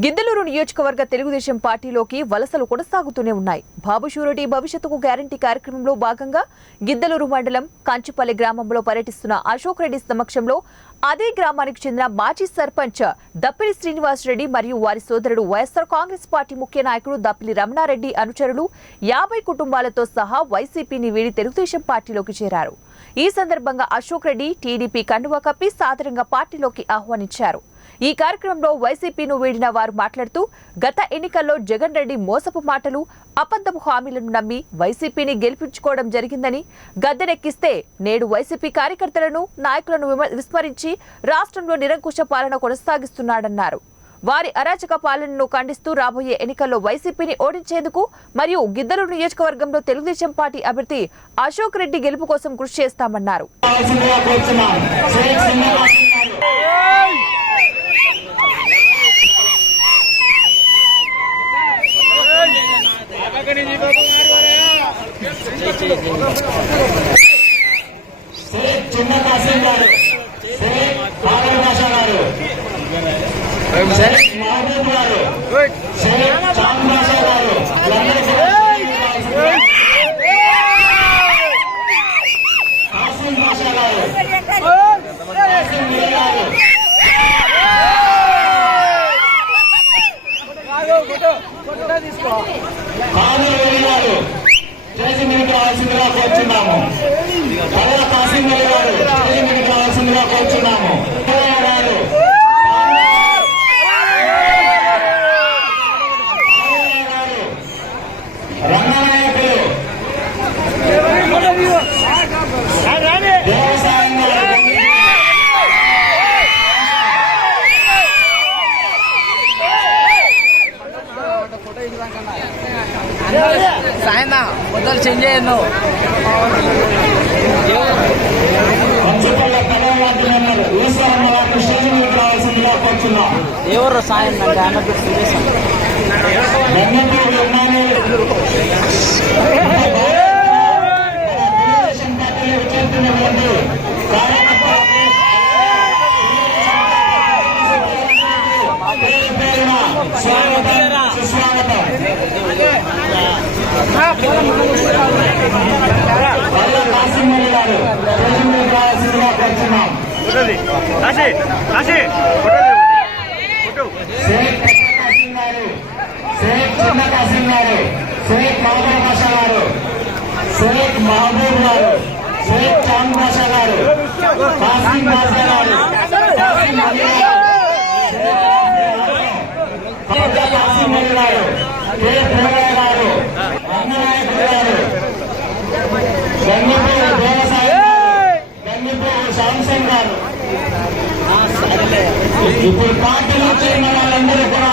గిద్దలూరు నియోజకవర్గ తెలుగుదేశం పార్టీలోకి వలసలు కొనసాగుతూనే ఉన్నాయి. బాబు షూరిటీ భవిష్యత్తుకు గ్యారంటీ కార్యక్రమంలో భాగంగా గిద్దలూరు మండలం కంచుపల్లి గ్రామంలో పర్యటిస్తున్న అశోక్ రెడ్డి సమక్షంలో అదే గ్రామానికి చెందిన మాజీ సర్పంచ్ దప్పిలి శ్రీనివాసరెడ్డి మరియు వారి సోదరుడు వైఎస్ఆర్ కాంగ్రెస్ పార్టీ ముఖ్య నాయకుడు దప్పిలి రమణారెడ్డి అనుచరులు యాభై కుటుంబాలతో సహా వైసీపీని వీడి తెలుగుదేశం పార్టీలోకి చేరారు. ఈ సందర్భంగా అశోక్ రెడ్డి టీడీపీ కండువా కప్పి సాధారణంగా పార్టీలోకి ఆహ్వానించారు. ఈ కార్యక్రమంలో వైసీపీను వీడిన వారు మాట్లాడుతూ గత ఎన్నికల్లో జగన్ రెడ్డి మోసపు మాటలు అబద్ధపు హామీలను నమ్మి వైసీపీని గెలిపించుకోవడం జరిగిందని గద్దెనెక్కిస్తే నేడు వైసీపీ కార్యకర్తలను నాయకులను విమ- విస్మరించి రాష్ట్రంలో నిరంకుశ పాలన కొనసాగిస్తున్నాడన్నారు. వారి అరాచక పాలనను ఖండిస్తూ రాబోయే ఎన్నికల్లో వైసీపీని ఓడించేందుకు మరియు గిద్దరు నియోజకవర్గంలో తెలుగుదేశం పార్టీ అభ్యర్థి అశోక్ రెడ్డి గెలుపు కోసం కృషి చేస్తామన్నారు కావాల్సిందిగా కోరుతున్నాం షేక్ శ్రీనివాస్ గారు షేక్ చిన్న కాసిం గారు గారు మహబూబ్ గారు గారు కాసిం భాషా గారు కాసిం మీర్ గారు కాదర్ వేలి గారు చేసి మీకు రావాల్సిందిగా కోరుచున్నాము కళ కాసిం వేలి గారు చేసి మీకు రావాల్సిందిగా కోరుచున్నాము కళ గారు రంగనాయకులు దేవసాయం గారు సాయన మొదలు చేంజ్ చేయను. ఎవరు సాయం అంటే ఆయన పేరు వల్ల కాసిమల్లి గారు రోజు మీకు రావాల్సిందిగా కోరుతున్నాం కాశీ కాశీ షేక్ పెద్ద కాసిం గారు షేక్ చిన్న కాసిం గారు షేక్ మహబూబ్ బాషా గారు షేక్ మహబూబ్ గారు షేక్ చాంద్ బాషా గారు కాసిం బాషా గారు కాసిం గారు పెద్ద కాసిం శాంసంగ్ గారు ఇప్పుడు పార్టీలో చేరిన వాళ్ళందరూ కూడా.